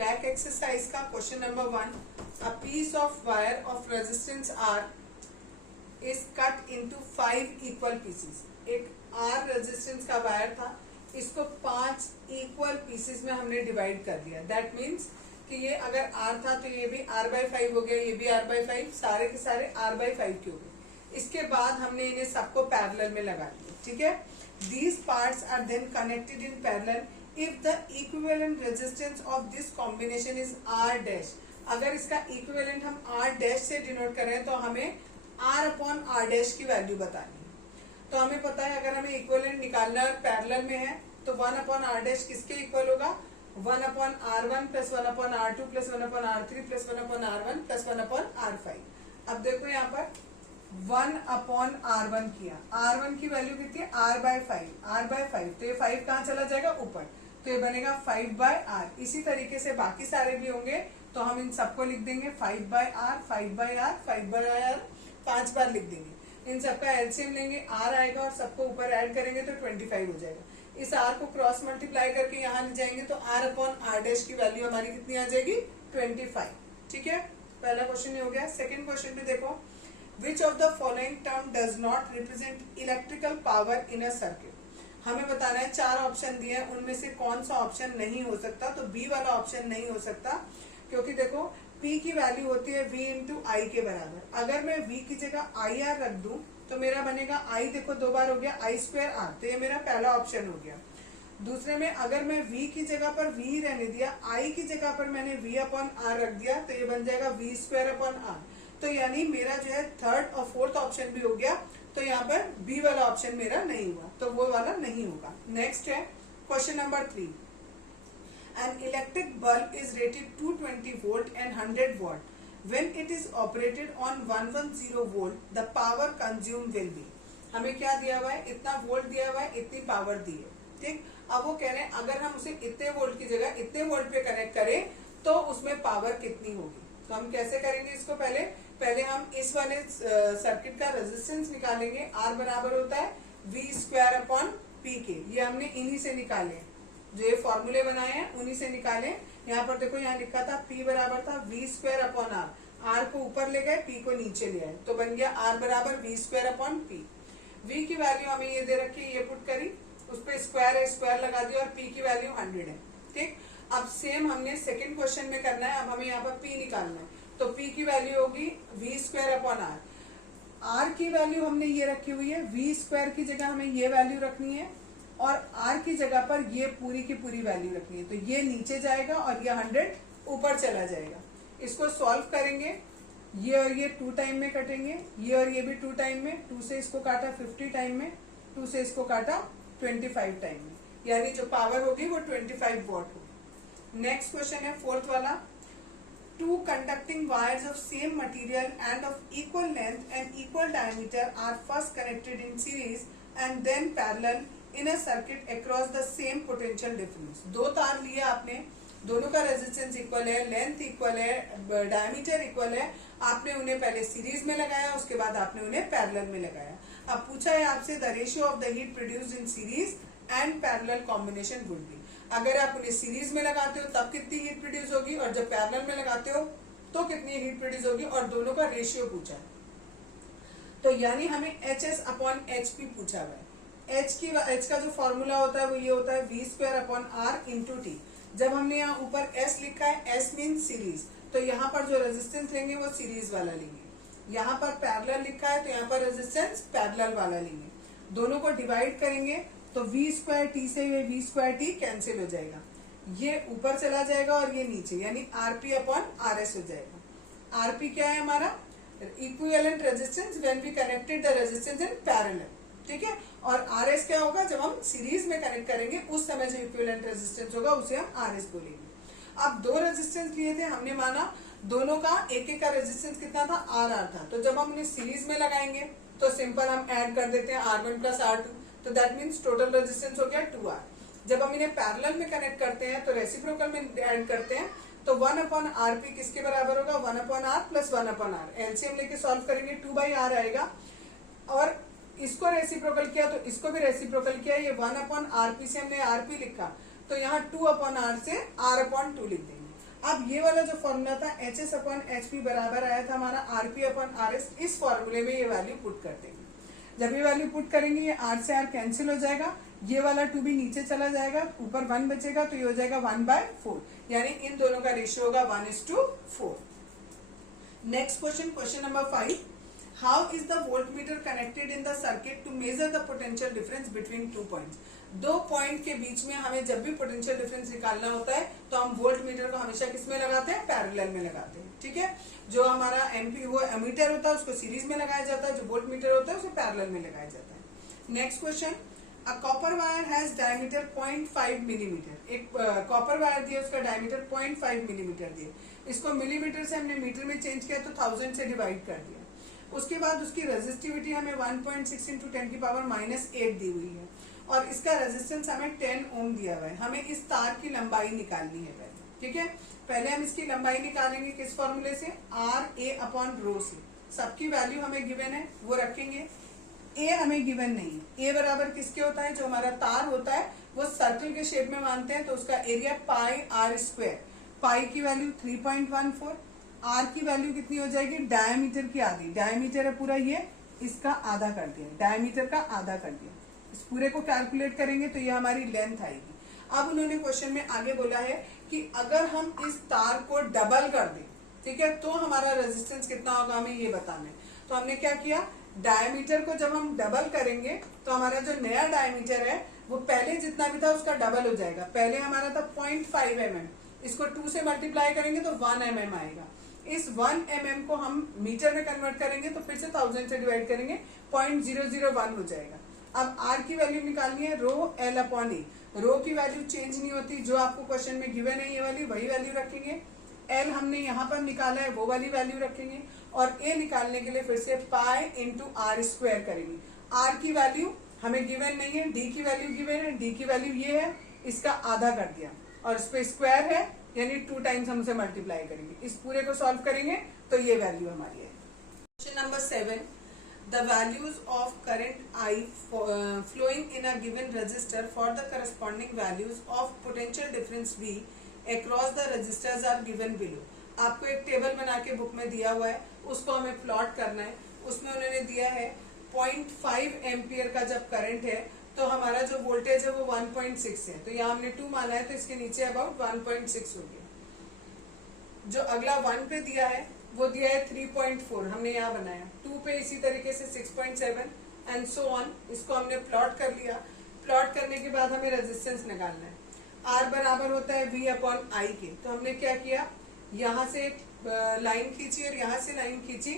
Back exercise का question number 1, a piece of wire of resistance R is cut into 5 equal pieces. एक R resistance का wire था, इसको 5 equal pieces में हमने डिवाइड कर दिया। दैट मीन्स कि ये अगर आर था तो ये भी आर बाई 5 हो गया, ये भी आर बाई 5, सारे के सारे आर बाई 5 के हो गए। इसके बाद हमने इन्हें सबको पैरेलल में लगा दिया। ठीक है, these parts are then connected in parallel if the equivalent resistance of this combination is R dash। अगर इसका इक्विवेलेंट हम R dash से डिनोट कर रहे हैं तो हमें R अपॉन R dash की वैल्यू बतानी है। तो हमें पता है अगर हमें इक्विवेलेंट निकालना पैरेलल में है तो 1 अपॉन R dash किसके इक्वल होगा? 1 upon R1 plus 1 upon R2 plus 1 upon R3 plus 1 upon R1 plus 1 upon R5। अब देखो यहाँ पर 1 अपॉन R1 किया, R1 की वैल्यू कितनी है? R बाय 5, तो ये 5 कहाँ चला जाएगा? ऊपर, तो ये बनेगा 5 बाय R। इसी तरीके से बाकी सारे भी होंगे तो हम इन सबको लिख देंगे 5 by R, 5 by R, 5 by R, 5 बार लिख देंगे। इन सबका एलसीएम लेंगे, R आएगा और सबको ऊपर ऐड करेंगे तो 25 हो जाएगा। इस R को क्रॉस मल्टीप्लाई करके यहाँ ले जाएंगे तो R अपॉन R डैश की वैल्यू हमारी कितनी आ जाएगी? 25। ठीक है, पहला क्वेश्चन ये हो गया। सेकेंड क्वेश्चन भी देखो, Which of the following term does not represent electrical power in a circuit? हमें बताना है, 4 ऑप्शन दिए हैं, उनमें से कौन सा ऑप्शन नहीं हो सकता? तो बी वाला ऑप्शन नहीं हो सकता, क्योंकि देखो P की वैल्यू होती है V इंटू आई के बराबर। अगर मैं V की जगह आई आर रख दूं तो मेरा बनेगा I, देखो 2 बार हो गया I स्क्वायर आर, तो ये मेरा पहला ऑप्शन हो गया। दूसरे में अगर मैं V की जगह पर V रहने दिया, I की जगह पर मैंने V अपॉन आर रख दिया तो ये बन जाएगा V स्क्वायर अपॉन आर। तो यानी मेरा जो है थर्ड और फोर्थ ऑप्शन भी हो गया, तो यहाँ पर बी वाला ऑप्शन मेरा नहीं हुआ, तो वो वाला नहीं होगा। नेक्स्ट है question number 3, an electric bulb is rated 220 volt and 100 what when it is operated on 110 volt, the power consume will be. हमें क्या दिया हुआ है? इतना वोल्ट दिया हुआ है, इतनी पावर दी है। ठीक, अब वो कह रहे हैं अगर हम उसे इतने वोल्ट की जगह इतने वोल्ट पे कनेक्ट करें तो उसमें पावर कितनी होगी। तो हम कैसे करेंगे इसको? पहले हम इस वाले सर्किट का रेजिस्टेंस निकालेंगे। R बराबर होता है V स्क्वायर अपॉन P के, ये हमने इन्हीं से निकाले, जो ये फॉर्मूले बनाए हैं उन्हीं से निकाले। यहाँ पर देखो, यहाँ लिखा था P बराबर था V square upon R, R को ऊपर ले गए, P को नीचे ले आए, तो बन गया R बराबर V square upon P। V की वैल्यू हमें ये दे रखी है, ये पुट करी, उस पर स्क्वायर है, स्क्वायर लगा दिया और P की वैल्यू 100 है। ठीक, अब सेम हमने सेकेंड क्वेश्चन में करना है। अब हमें यहाँ पर P निकालना है, तो P की वैल्यू होगी V square upon R। R की वैल्यू हमने ये रखी हुई है, V स्क्वायर की जगह हमें ये वैल्यू रखनी है और R की जगह पर ये पूरी की पूरी वैल्यू रखनी है। तो ये नीचे जाएगा और ये 100 ऊपर चला जाएगा। इसको सॉल्व करेंगे, ये और ये 2 टाइम में कटेंगे, ये और ये भी 2 टाइम में, 2 से इसको काटा 50 टाइम में, 2 से इसको काटा 25 टाइम में, यानी जो पावर होगी वो 25 वॉट होगी। नेक्स्ट क्वेश्चन है फोर्थ वाला, two conducting wires of same material and of equal length and equal diameter are first connected in series and then parallel in a circuit across the same potential difference। 2 तार लिए आपने, दोनों का resistance equal है, length equal है, diameter equal है, आपने उन्हें पहले सीरीज में लगाया, उसके बाद आपने उन्हें पैरेलल में लगाया। अब पूछा है आपसे the ratio of the heat produced in series and parallel combination would be. अगर आप उन्हें सीरीज में लगाते हो तब कितनी हीट प्रोड्यूस होगी और जब पैरेलल में लगाते हो तो कितनी हीट प्रोड्यूस होगी, और दोनों का रेशियो पूछा है। तो यानी हमें HS अपॉन HP पूछा हुआ है। H का जो फॉर्मूला होता है वो ये होता है V square upon R into T। जब हमने यहाँ ऊपर S लिखा है, S मीन सीरीज, तो यहाँ पर जो रेजिस्टेंस लेंगे वो सीरीज वाला लेंगे। यहाँ पर पैरेलल लिखा है तो यहाँ पर रेजिस्टेंस पैरेलल वाला लेंगे। दोनों को डिवाइड करेंगे तो V स्क्वायर T से ये V स्क्वायर T कैंसिल हो जाएगा, ये ऊपर चला जाएगा और ये नीचे, यानी RP अपॉन RS हो जाएगा। RP क्या है हमारा? Equivalent resistance when we connected the resistance in parallel. ठीक है, और RS क्या होगा? जब हम सीरीज में कनेक्ट करेंगे उस समय जो इक्विवेलेंट रेजिस्टेंस होगा उसे हम RS बोलेंगे। अब 2 रेजिस्टेंस लिए थे, हमने माना दोनों का एक का रेजिस्टेंस कितना था? RR था। तो जब हम उन्हें सीरीज में लगाएंगे तो सिंपल हम ऐड कर देते हैं R1 प्लस R2, तो दैट मीन्स टोटल रेजिस्टेंस हो गया 2R। जब हम इन्हें पैरेलल में कनेक्ट करते हैं तो रेसिप्रोकल में ऐड करते हैं, तो 1 अपॉन RP किसके बराबर होगा? 1 upon R plus 1 upon R। LCM लेके सॉल्व करेंगे, 2 बाई R आएगा, और इसको रेसिप्रोकल किया तो इसको भी रेसिप्रोकल किया, ये 1 अपॉन RP से हमने RP लिखा, तो यहाँ 2 अपॉन R से R अपॉन 2 लिख देंगे। अब ये वाला जो फॉर्मूला था HS अपॉन HP बराबर आया था हमारा RP अपॉन RS, इस फॉर्मूले में ये वैल्यू पुट कर देंगे। जब ये वैल्यू पुट करेंगे ये R से R कैंसिल हो जाएगा, ये वाला 2 भी नीचे चला जाएगा, ऊपर 1 बचेगा तो ये हो जाएगा 1/4, यानी इन दोनों का रेशियो होगा 1:4। Next question, question number 5, how is the voltmeter connected in the circuit to measure the potential difference between 2 points. 2 point के बीच में हमें जब भी पोटेंशियल डिफरेंस निकालना होता है तो हम वोल्ट मीटर को हमेशा किस में लगाते हैं, पैरेलल में लगाते हैं। ठीक है, जो हमारा एमपी वो एमीटर होता है उसको सीरीज में लगाया जाता है, जो वोल्ट मीटर होता है उसे पैरेलल में लगाया जाता है। Next question, a copper wire has diameter 0.5 millimetre. एक कॉपर वायर दिया, उसका डायमीटर 0.5 मिलीमीटर दिया, इसको मिलीमीटर से हमने मीटर में चेंज किया तो 1000 से डिवाइड कर दिया। उसके बाद उसकी रेजिस्टिविटी हमें 1.6 इंटू 10⁻⁸ दी हुई है और इसका रेजिस्टेंस हमें 10 ओम दिया हुआ है। हमें इस तार की लंबाई निकालनी है पहले। ठीक है, पहले हम इसकी लंबाई निकालेंगे किस फॉर्मूले से, RA अपॉन रो से। सबकी वैल्यू हमें गिवन है वो रखेंगे, A हमें गिवन नहीं है। A बराबर किसके होता है, जो हमारा तार होता है वो सर्कल के शेप में मानते हैं तो उसका एरिया πr²। पाई की वैल्यू 3.14, R की वैल्यू कितनी हो जाएगी, डायमीटर की आधी, डायमीटर है पूरा ये, इसका आधा कर दिया, डायमीटर का आधा कर दिया। इस पूरे को कैलकुलेट करेंगे तो ये हमारी लेंथ आएगी। अब उन्होंने क्वेश्चन में आगे बोला है कि अगर हम इस तार को डबल कर दें, ठीक है, तो हमारा रेजिस्टेंस कितना होगा हमें ये बताना है। तो हमने क्या किया, डायमीटर को जब हम डबल करेंगे तो हमारा जो नया डायमीटर है वो पहले जितना भी था उसका डबल हो जाएगा। पहले हमारा था 0.5 mm, इसको 2 से मल्टीप्लाई करेंगे तो 1 mm आएगा। इस 1 mm को हम मीटर में कन्वर्ट करेंगे तो फिर से 1000 से डिवाइड करेंगे, 0.001 हो जाएगा। अब R की वैल्यू निकालनी है, रो L अपॉन ए। रो की वैल्यू चेंज नहीं होती, जो आपको क्वेश्चन में गिवन है ये वाली वही वैल्यू रखेंगे। L हमने यहाँ पर निकाला है वो वाली वैल्यू रखेंगे और A निकालने के लिए फिर से पाई इंटू R² करेंगे। R की वैल्यू हमें गिवन नहीं है, D की वैल्यू गिवन है, D की वैल्यू ये है, इसका आधा कर दिया और इस पे स्क्वायर है यानी 2 टाइम्स हम उसे मल्टीप्लाई करेंगे। इस पूरे को सॉल्व करेंगे तो ये वैल्यू हमारी है। Question number 7, the values of current I flowing in a given resistor for the corresponding values of potential difference V across the resistors are given below। आपको एक टेबल बना के बुक में दिया हुआ है, उसको हमें प्लॉट करना है। उसमें उन्होंने दिया है 0.5 एम्पियर का जब करंट है तो हमारा जो वोल्टेज है वो 1.6 है, तो यहाँ हमने 2 माना है तो इसके नीचे अबाउट 1.6 हो गया। जो अगला 1 पे दिया है वो दिया है 3.4, हमने यहाँ बनाया। 2 पे इसी तरीके से 6.7 एंड सो ऑन, इसको हमने प्लॉट कर लिया। प्लॉट करने के बाद हमें रेजिस्टेंस निकालना है। R बराबर होता है V अपॉन I के, तो हमने क्या किया, यहाँ से लाइन खींची और यहाँ से लाइन खींची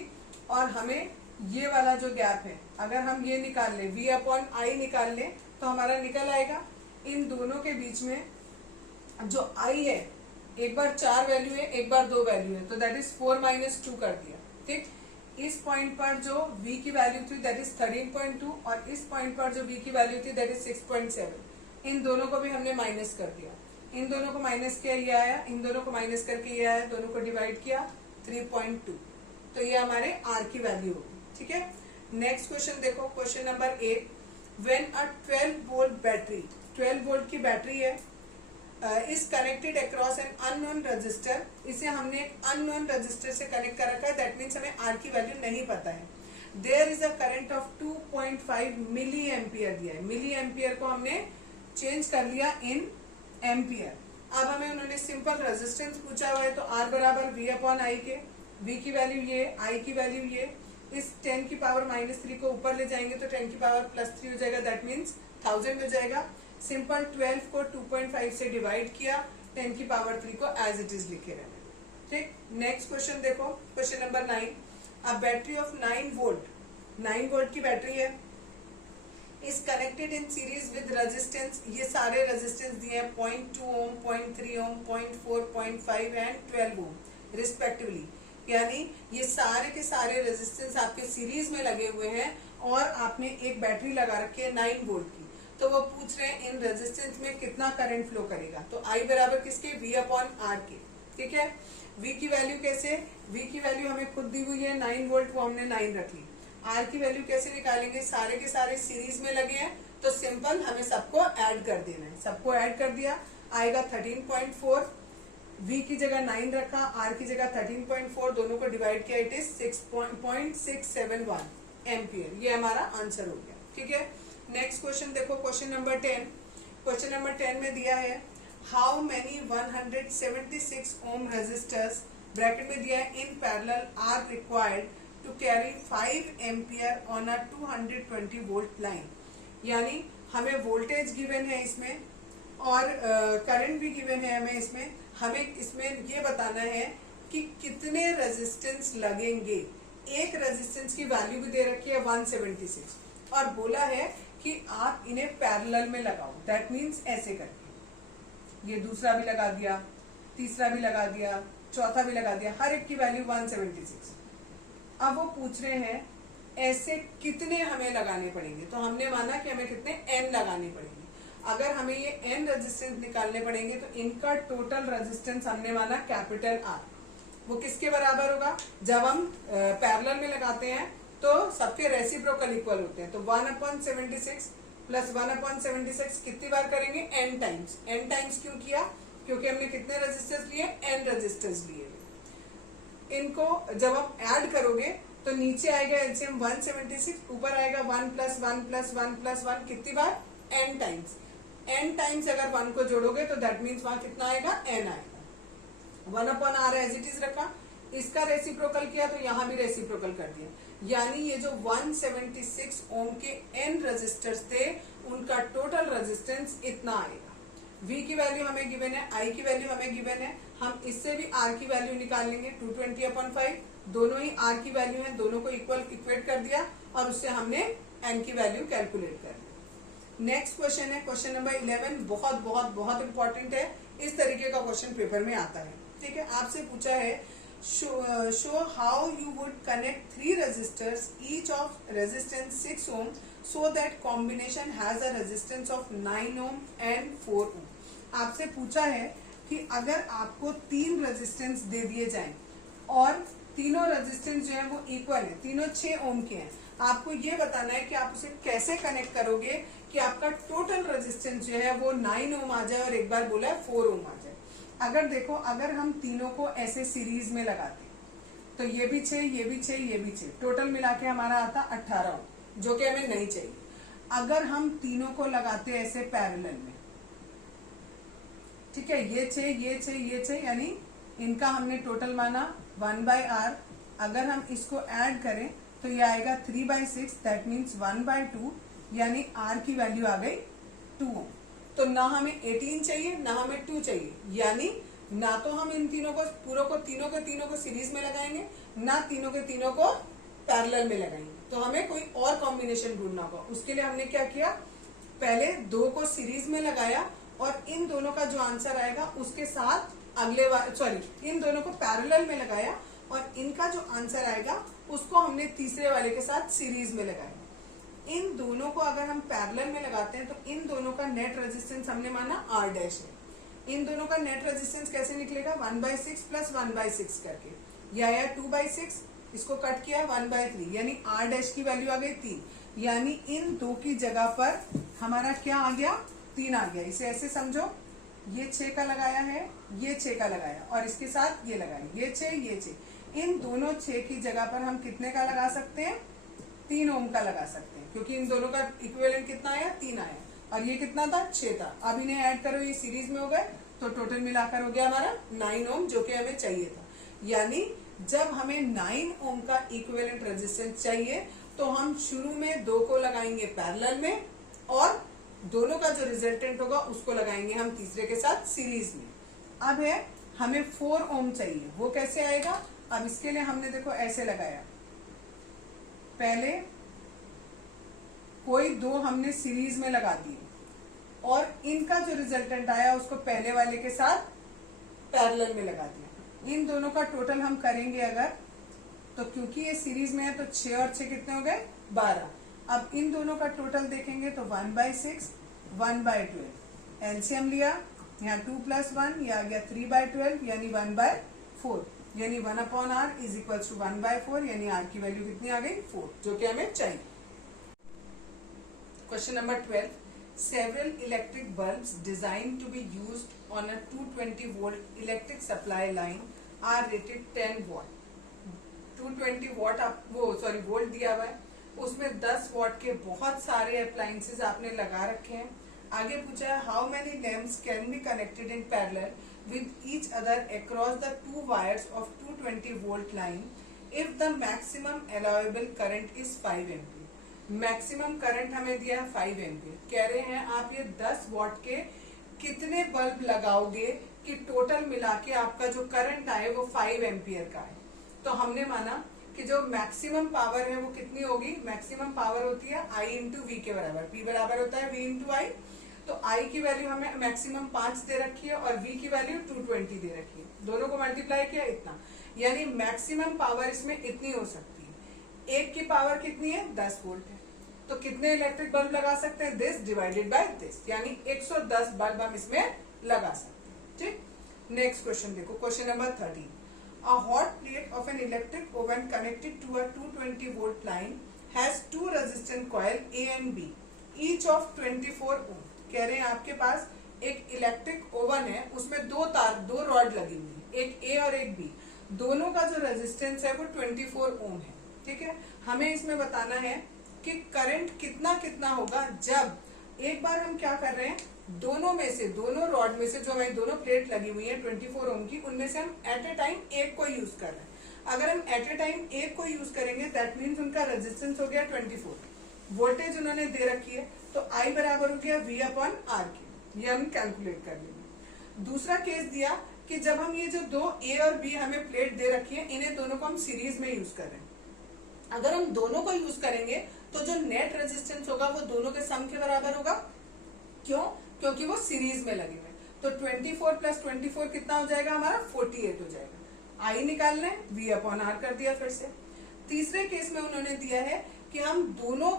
और हमें ये वाला जो गैप है अगर हम ये निकाल लें, V अपॉन I निकाल लें तो हमारा निकल आएगा। इन दोनों के बीच में जो I है, एक बार 4 वैल्यू है, एक बार 2 वैल्यू है, तो दैट इज 4 - 2 कर दिया। ठीक, इस पॉइंट पर जो V की वैल्यू थी दैट इज 13.2 और इस पॉइंट पर जो V की वैल्यू थी दैट इज 6.7, इन दोनों को भी हमने माइनस कर दिया। इन दोनों को माइनस किया ये आया, इन दोनों को माइनस करके ये आया, दोनों को डिवाइड किया 3.2, तो ये हमारे R की वैल्यू होगी। ठीक है, नेक्स्ट क्वेश्चन देखो, question number 8, when a 12 volt battery, 12 volt की बैटरी है, is connected across an unknown register, इसे हमने एक अननोन रजिस्टर से कनेक्ट कर रखा है, दैट मीन्स हमें R की वैल्यू नहीं पता है। There is a current of 2.5 milli ampere दिया है, मिली एम्पियर को हमने चेंज कर लिया इन एम्पियर। अब हमें उन्होंने सिंपल रेजिस्टेंस पूछा हुआ है, तो R बराबर V अपॉन I के, V की वैल्यू ये, I की वैल्यू ये, इस 10 की पावर -3 को ऊपर ले जाएंगे तो 10 की पावर +3 हो जाएगा, दैट मीन्स 1000 हो जाएगा। सिंपल 12 को 2.5 से डिवाइड किया, 10 की पावर 3 को एज इट इज लिखे रहने। ठीक, नेक्स्ट क्वेश्चन देखो, question number 9, a battery of 9 volt की बैटरी है, is connected in series with resistance, ये सारे रेजिस्टेंस दिए हैं 0.2 ओम, 0.3 ओम, 0.4, 0.5 एंड 12 ओम रिस्पेक्टिवली, यानी ये सारे के सारे रेजिस्टेंस आपके सीरीज में लगे हुए हैं और आपने एक बैटरी लगा रखी है 9 वोल्ट की। तो वो पूछ रहे हैं इन रेजिस्टेंस में कितना करंट फ्लो करेगा, तो I बराबर किसके, V अपॉन R के। ठीक है, V की वैल्यू कैसे, V की वैल्यू हमें खुद दी हुई है 9 वोल्ट, वो हमने 9 रख ली। R की वैल्यू कैसे निकालेंगे, सारे के सारे सीरीज में लगे हैं तो सिंपल हमें सबको ऐड कर देना है, सबको ऐड कर दिया, आएगा 13.4 V की जगह 9 रखा, R की जगह 13.4, दोनों को डिवाइड किया, इट इज 6.671 एम्पियर। ये हमारा आंसर हो गया। ठीक है, नेक्स्ट क्वेश्चन देखो, क्वेश्चन नंबर 10। क्वेश्चन नंबर 10 में दिया है how many 176 ohm resistors, bracket में दिया है in parallel are required to carry 5 ampere on a 220 volt line. यानी हमें वोल्टेज गिवन है इसमें और करंट भी गिवन है हमें इसमें। हमें इसमें ये बताना है कि कितने रेजिस्टेंस लगेंगे। एक रेजिस्टेंस की वैल्यू भी दे रखी है 176 और बोला है कि आप इन्हें पैरेलल में लगाओ। दैट मीन्स ऐसे करके ये दूसरा भी लगा दिया, तीसरा भी लगा दिया, चौथा भी लगा दिया, हर एक की वैल्यू 176। अब वो पूछ रहे हैं ऐसे कितने हमें लगाने पड़ेंगे। तो हमने माना कि हमें कितने n लगाने पड़ेंगे। अगर हमें ये n रेजिस्टेंस निकालने पड़ेंगे तो इनका टोटल रेजिस्टेंस हमने माना कैपिटल R। वो किसके बराबर होगा? जब हम पैरेलल में लगाते हैं तो सबके रेसिप्रोकल इक्वल होते हैं। तो 1/76 प्लस 1/76 कितनी बार करेंगे? n times. n टाइम्स क्यों किया? क्योंकि हमने कितने रेजिस्टेंस लिए? n रेजिस्टेंस लिए। इनको जब आप ऐड करोगे तो नीचे आएगा एलसीएम 176, ऊपर आएगा 1 + 1 + 1 + 1, कितनी बार? n times. n टाइम्स अगर 1 को जोड़ोगे तो दैट मीन्स वहां कितना आएगा? n आएगा। 1/r एज इट इज रखा, इसका रेसिप्रोकल किया तो यहाँ भी रेसिप्रोकल कर दिया। यानी ये जो 176 ओम के n रेजिस्टर्स थे उनका टोटल रेजिस्टेंस इतना आएगा। V की वैल्यू हमें गिवन है, I की वैल्यू हमें गिवन है। हम इससे भी R की वैल्यू निकाल लेंगे 220/5। दोनों ही R की वैल्यू है, दोनों को इक्वेट कर दिया और उससे हमने N की वैल्यू कैलकुलेट कर ली। नेक्स्ट क्वेश्चन है क्वेश्चन नंबर 11। बहुत बहुत बहुत इंपॉर्टेंट है, इस तरीके का क्वेश्चन पेपर में आता है। ठीक है, आपसे पूछा है show how you would connect 3 resistors each of resistance 6 ohm so that combination has a resistance of 9 ohm and 4 ohm। आपसे पूछा है कि अगर आपको 3 रेजिस्टेंस दे दिए जाएं और तीनों रेजिस्टेंस जो है वो इक्वल है, तीनों 6 ओम के हैं, आपको ये बताना है कि आप उसे कैसे कनेक्ट करोगे कि आपका टोटल रेजिस्टेंस जो है वो 9 ओम आ जाए और एक बार बोला है 4 ओम आ जाए। अगर देखो, अगर हम तीनों को ऐसे सीरीज में लगाते तो ये भी 6, ये भी 6, ये भी 6, टोटल मिला के हमारा आता 18 ओम, जो कि हमें नहीं चाहिए। अगर हम तीनों को लगाते ऐसे पैरेलल में, ठीक है, ये 6, ये 6, ये 6, यानी इनका हमने टोटल माना 1/r। अगर हम इसको ऐड करें तो ये आएगा 3/6, दैट मीन्स 1/2, यानी r की वैल्यू आ गई 2 ओम। तो ना हमें 18 चाहिए ना हमें 2 चाहिए, यानी ना तो हम इन तीनों को तीनों को सीरीज में लगाएंगे, ना तीनों के तीनों को पैरेलल में लगाएंगे। तो हमें कोई और कॉम्बिनेशन ढूंढना होगा। उसके लिए हमने क्या किया, पहले 2 को सीरीज में लगाया और इन दोनों का जो आंसर आएगा उसके साथ इन दोनों को पैरेलल में लगाया और इनका जो आंसर आएगा उसको हमने तीसरे वाले के साथ सीरीज में लगाया। इन दोनों को अगर हम पैरेलल में लगाते हैं तो इन दोनों का नेट रेजिस्टेंस हमने माना R डैश है। इन दोनों का नेट रेजिस्टेंस कैसे निकलेगा? 1/6 + 1/6 करके, या 2/6, इसको कट किया 1/3, यानी R डैश की वैल्यू आ गई 3। यानी इन 2 की जगह पर हमारा क्या आ गया? 3 आ गया। इसे ऐसे समझो, ये 6 का लगाया है, ये 6 का लगाया और इसके साथ ये लगाया, ये 6, ये 6। इन दोनों 6 की जगह पर हम कितने का लगा सकते हैं? 3 ओम का लगा सकते हैं, क्योंकि इन दोनों का इक्विवेलेंट कितना आया? 3 आया और ये कितना था? 6 था। अब इन्हें ऐड करो, ये सीरीज में हो गए तो टोटल मिलाकर हो गया हमारा 9 ओम, जो कि हमें चाहिए था। यानी जब हमें 9 ओम का इक्विवेलेंट रेजिस्टेंस चाहिए तो हम शुरू में 2 को लगाएंगे पैरेलल में और दोनों का जो रिजल्टेंट होगा उसको लगाएंगे हम तीसरे के साथ सीरीज में। अब है हमें 4 ओम चाहिए, वो कैसे आएगा? अब इसके लिए हमने देखो ऐसे लगाया, पहले कोई 2 हमने सीरीज में लगा दिए और इनका जो रिजल्टेंट आया उसको पहले वाले के साथ पैरेलल में लगा दिया। इन दोनों का टोटल हम करेंगे अगर, तो क्योंकि ये सीरीज में है तो 6 और 6 कितने हो गए? 12। अब इन दोनों का टोटल देखेंगे तो 1/6, 1/12, एलसीएम लिया, यहाँ 2 + 1, ये आ गया 3/12, यानी 1/4, यानी 1/r इज इक्वल टू 1/4, यानी r की वैल्यू कितनी आ गई? 4, जो कि हमें चाहिए। Question number 12। several electric bulbs designed to be used on a 220 volt electric supply line are rated 10 watt. 220 watt आप वोल्ट दिया हुआ है, उसमें 10 वॉट के बहुत सारे अप्लायंसेस आपने लगा रखे हैं। आगे पूछा है how many lamps can be connected in parallel with each other across the 2 wires of 220 volt line if the maximum allowable current is 5 ampere. Maximum current हमें दिया है 5 एम्पियर। कह रहे हैं आप ये 10 वॉट के कितने बल्ब लगाओगे कि टोटल मिला के आपका जो करंट आए वो 5 एम्पियर का है। तो हमने माना कि जो मैक्सिमम पावर है वो कितनी होगी, मैक्सिमम पावर होती है I इंटू वी के बराबर, P बराबर होता है V इंटू आई। तो I की वैल्यू हमें मैक्सिमम 5 दे रखी है और V की वैल्यू 220 दे रखी है, दोनों को मल्टीप्लाई किया इतना, यानी मैक्सिमम पावर इसमें इतनी हो सकती है। एक की पावर कितनी है, 10 वोल्ट है, तो कितने इलेक्ट्रिक बल्ब लगा सकते हैं, दिस डिवाइडेड बाय दिस, यानी 110 बल्ब हम इसमें लगा सकते हैं। ठीक, नेक्स्ट क्वेश्चन देखो, question number 13। A hot plate of an electric oven connected to a 220 volt line has two resistant coil A and B, each of 24 ohm। कह रहे हैं आपके पास एक इलेक्ट्रिक ओवन है, उसमें दो रॉड लगी हुई है, एक A और एक B, दोनों का जो रेजिस्टेंस है वो 24 ओम है। ठीक है, हमें इसमें बताना है कि करंट कितना कितना होगा जब एक बार हम क्या कर रहे हैं, दोनों रॉड में से जो हमारी दोनों प्लेट लगी हुई है 24 ओम की, उनमें से हम एट ए टाइम एक को यूज कर रहे हैं। अगर हम एट ए टाइम एक को यूज करेंगे दैट मीन्स उनका रेजिस्टेंस हो गया 24, वोल्टेज उन्होंने दे रखी है तो आई बराबर हो गया V अपॉन आर के, ये हम कैलकुलेट कर लेंगे। दूसरा केस दिया कि जब हम ये जो दो A और B हमें प्लेट दे रखी है, इन्हें दोनों को हम सीरीज में यूज कर रहे हैं। अगर हम दोनों को यूज करेंगे तो जो नेट रेजिस्टेंस होगा वो दोनों के सम के बराबर होगा। क्यों? क्योंकि वो सीरीज में लगे हुए। तो 24 प्लस 24 कितना हो जाएगा हमारा, 48 हो जाएगा। आई निकालना है, V अपॉन आर कर दिया फिर से। तीसरे केस में उन्होंने दिया है कि हम दोनों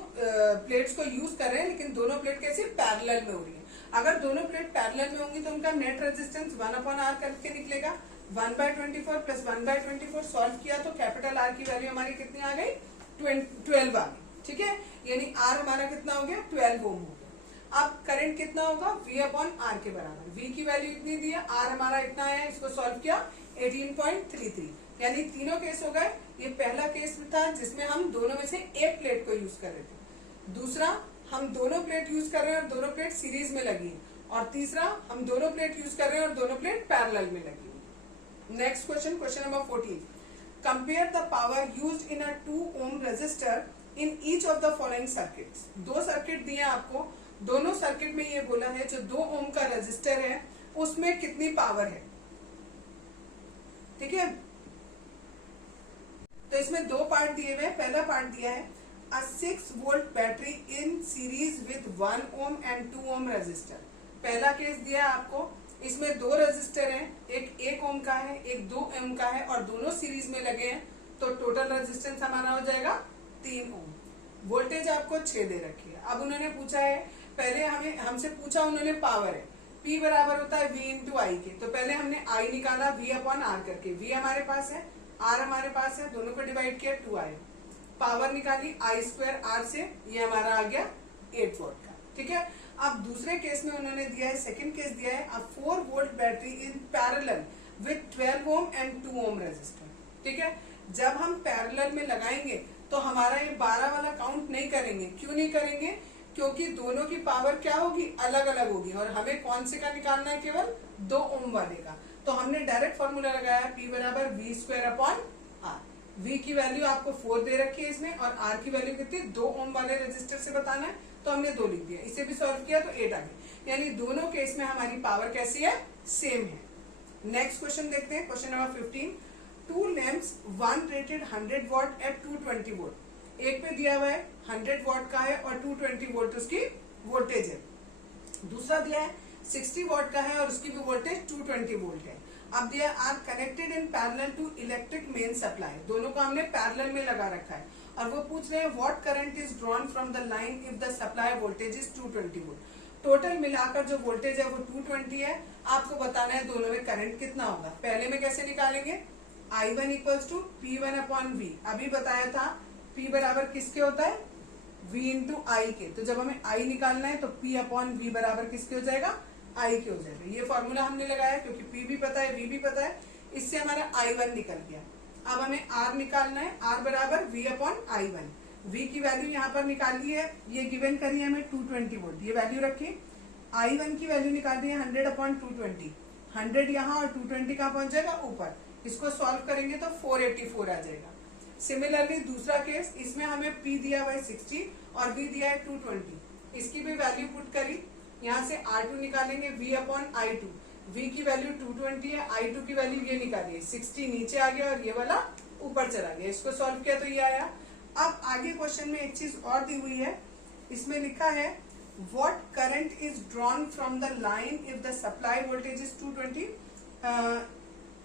प्लेट्स को यूज कर रहे हैं, लेकिन दोनों प्लेट कैसे, पैरेलल में हो रही है। अगर दोनों प्लेट पैरेलल में होंगी तो उनका नेट रेजिस्टेंस 1 अपॉन आर करके निकलेगा। 1/24 प्लस 1/24 सॉल्व किया तो कैपिटल आर की वैल्यू हमारी कितनी आ गई, 12 आ गई। ठीक है, यानी आर हमारा कितना हो गया, 12 ओम हो गया। अब करंट कितना होगा, V अपॉन आर के बराबर। V की वैल्यू इतनी दी है, आर हमारा इतना है, इसको सॉल्व किया 18.33, यानी तीनों केस हो गए। ये पहला केस था जिसमें हम दोनों में से एक प्लेट को यूज कर रहे थे, दूसरा हम दोनों प्लेट यूज कर रहे हैं और दोनों प्लेट सीरीज में लगी है, और तीसरा हम दोनों प्लेट यूज कर रहे हैं और दोनों प्लेट पैरेलल में लगी है। Next question, question number 14। Compare the power used in a 2 ohm resistor in each of the following circuits. दो सर्किट दिए आपको, दोनों सर्किट में ये बोला है जो 2 ओम का रेजिस्टर है उसमें कितनी पावर है। ठीक है, तो इसमें दो पार्ट दिए हुए हैं। पहला पार्ट दिया है a 6 volt battery in series with 1 ohm and 2 ohm resistor. पहला केस दिया है आपको, इसमें दो रेजिस्टर हैं, एक 1 ओम का है, एक 2 ओम का है, और दोनों सीरीज में लगे हैं, तो टोटल रेजिस्टेंस हमारा हो जाएगा 3 ओम। वोल्टेज आपको 6 दे रखी है। अब उन्होंने पूछा है, पहले हमसे पूछा उन्होंने पावर है, P बराबर होता है V इंटू आई के, तो पहले हमने I निकाला V अपॉन आर करके, V हमारे पास है, R हमारे पास है, दोनों को डिवाइड किया 2 आए, पावर निकाली I स्क्वायर R से, ये हमारा आ गया 8 वोल्ट का। ठीक है, अब दूसरे केस में उन्होंने दिया है, सेकंड केस दिया है 4 volt battery in parallel with 12 ohm and 2 ohm resistor. ठीक है, जब हम पैरेलल में लगाएंगे तो हमारा ये 12 वाला काउंट नहीं करेंगे। क्यों नहीं करेंगे, क्योंकि दोनों की पावर क्या होगी, अलग अलग होगी, और हमें कौन से का निकालना है, केवल 2 ओम वाले का। तो हमने डायरेक्ट फॉर्मूला लगाया P बराबर V square upon R. V की वैल्यू आपको 4 दे रखी है इसमें, और R की वैल्यू कितनी, 2 ओम वाले रेजिस्टर से बताना है, तो हमने 2 लिख दिया। इसे भी सॉल्व किया तो 8 आ गई, यानी दोनों केस में हमारी पावर कैसी है, सेम है। नेक्स्ट क्वेश्चन देखते हैं, question number 15। 2 lamps, one rated 100 watt at 220 volt. एक पे दिया हुआ है 100 वॉट का है और 220 वोल्ट उसकी वोल्टेज है। दूसरा दिया है 60 वॉट का है और उसकी भी वोल्टेज 220 वोल्ट है। अब दिया are connected in parallel to electric main supply. दोनों को हमने पैरेलल में लगा रखा है, और वो पूछ रहे हैं what current is drawn from the line if the supply voltage is 220 volt. Total मिलाकर जो वोल्टेज है वो 220 है। आपको बताना है दोनों में करंट कितना होगा। पहले में कैसे निकालेंगे, I1 equals to P1 upon V। अभी बताया था P बराबर किसके होता है, V इंटू आई के। तो जब हमें I निकालना है तो P अपॉन V बराबर किसके हो जाएगा, I के हो जाएगा। ये फॉर्मूला हमने लगाया क्योंकि P भी पता है, V भी पता है, इससे हमारा I1 निकल गया। अब हमें R निकालना है, R बराबर V अपॉन I1। V की वैल्यू यहाँ पर निकाल ली है, ये गिवन करी है हमें 220 वोल्ट, ये वैल्यू रखी। I1 की वैल्यू निकाल दी है 100 अपॉन 220, 100 यहाँ और 220 कहाँ पहुंच जाएगा, ऊपर। इसको सॉल्व करेंगे तो 484 आ जाएगा। सिमिलरली दूसरा केस, इसमें हमें P दिया हुआ है 60 और V दिया है 220, इसकी भी वैल्यू पुट करी। यहाँ से R2 निकालेंगे V अपॉन I2, V की वैल्यू 220 है, I2 की वैल्यू ये निकाली है 60, नीचे आ गया और ये वाला ऊपर चला गया। इसको सॉल्व किया तो ये आया। अब आगे क्वेश्चन में एक चीज और दी हुई है, इसमें लिखा है what current is drawn from the line if the supply voltage is 220।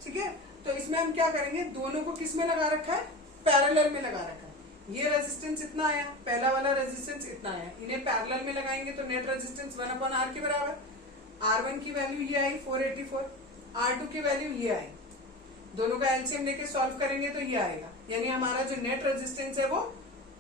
ठीक है, तो इसमें हम क्या करेंगे, दोनों को किस में लगा रखा है, पैरेलल में लगा रखा है। ये रेजिस्टेंस इतना आया, पहला वाला रेजिस्टेंस इतना आया, इन्हें पैरेलल में लगाएंगे तो नेट रेजिस्टेंस 1 अपॉन R के बराबर। R1 की वैल्यू ये आई 484, R2 की वैल्यू ये आई, दोनों का एलसीएम लेके सॉल्व करेंगे तो ये आएगा, यानी हमारा जो नेट रेजिस्टेंस है वो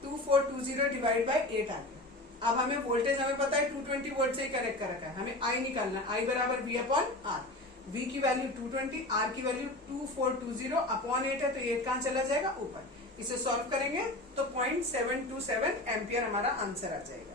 2420 डिवाइड बाई 8 आ गया। अब हमें वोल्टेज हमें पता है 220 वोल्ट से ही कनेक्ट कर रखा है, हमें I निकालना है, I बराबर V अपॉन R। V की वैल्यू 220, R की वैल्यू 2420 अपॉन 8 है, तो 8 कहाँ चला जाएगा, ऊपर। इसे सॉल्व करेंगे तो 0.727 एम्पियर हमारा आंसर आ जाएगा।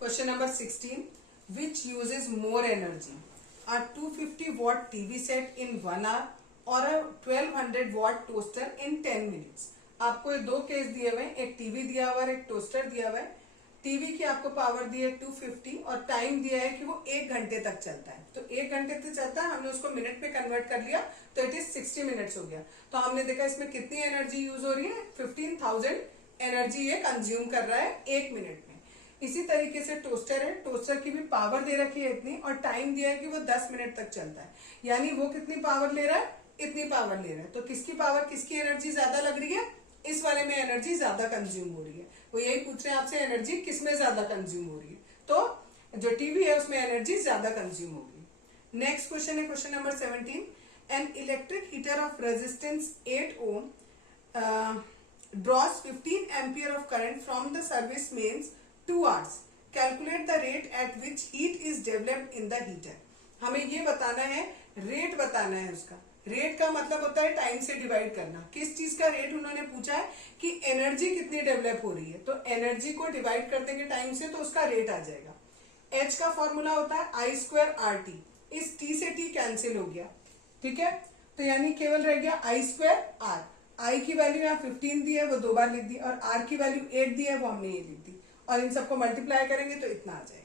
Question number 16, which uses more energy, a 250 watt TV set in 1 hour और a 1200 watt toaster in 10 minutes। आपको ये दो केस दिए हुए हैं, एक टीवी दिया हुआ है, एक टोस्टर दिया हुआ है। टीवी की आपको पावर दी है 250 और टाइम दिया है कि वो 1 घंटे तक चलता है। तो 1 घंटे तक चलता है, हमने उसको मिनट में कन्वर्ट कर लिया तो इट इज 60 मिनट्स हो गया। तो हमने देखा इसमें कितनी एनर्जी यूज हो रही है, 15,000 एनर्जी ये कंज्यूम कर रहा है 1 मिनट में। इसी तरीके से टोस्टर है, टोस्टर की भी पावर दे रखी है इतनी और टाइम दिया है कि वो 10 मिनट तक चलता है, यानी वो कितनी पावर ले रहा है, इतनी पावर ले रहा है। तो किसकी पावर, किसकी एनर्जी ज्यादा लग रही है, इस वाले में एनर्जी ज्यादा कंज्यूम हो रही है। वो यही पूछ रहे हैं आपसे, एनर्जी किसमें ज्यादा कंज्यूम हो रही है, तो जो टीवी है उसमें एनर्जी ज्यादा कंज्यूम होगी। नेक्स्ट क्वेश्चन है question number 17, an electric heater of resistance 8 ohm draws 15 ampere of current from the service mains 2 hours, calculate the rate at which heat is developed in the heater। हमें ये बताना है, rate बताना है उसका। Rate का मतलब होता है टाइम से डिवाइड करना। किस चीज का रेट उन्होंने पूछा है कि एनर्जी कितनी डेवलप हो रही है, तो एनर्जी को डिवाइड कर देंगे टाइम से तो उसका रेट आ जाएगा। एच का फॉर्मूला होता है आई स्क्वायर आर टी, इस टी से टी कैंसिल हो गया, ठीक है, तो यानी केवल रह गया आई स्क्वायर आर। आई की वैल्यू यहाँ 15 दी है, वो 2 बार लिख दी, और आर की वैल्यू 8 दी है, वो हमने ये लिख दी, और इन सबको मल्टीप्लाई करेंगे तो इतना आ जाएगा।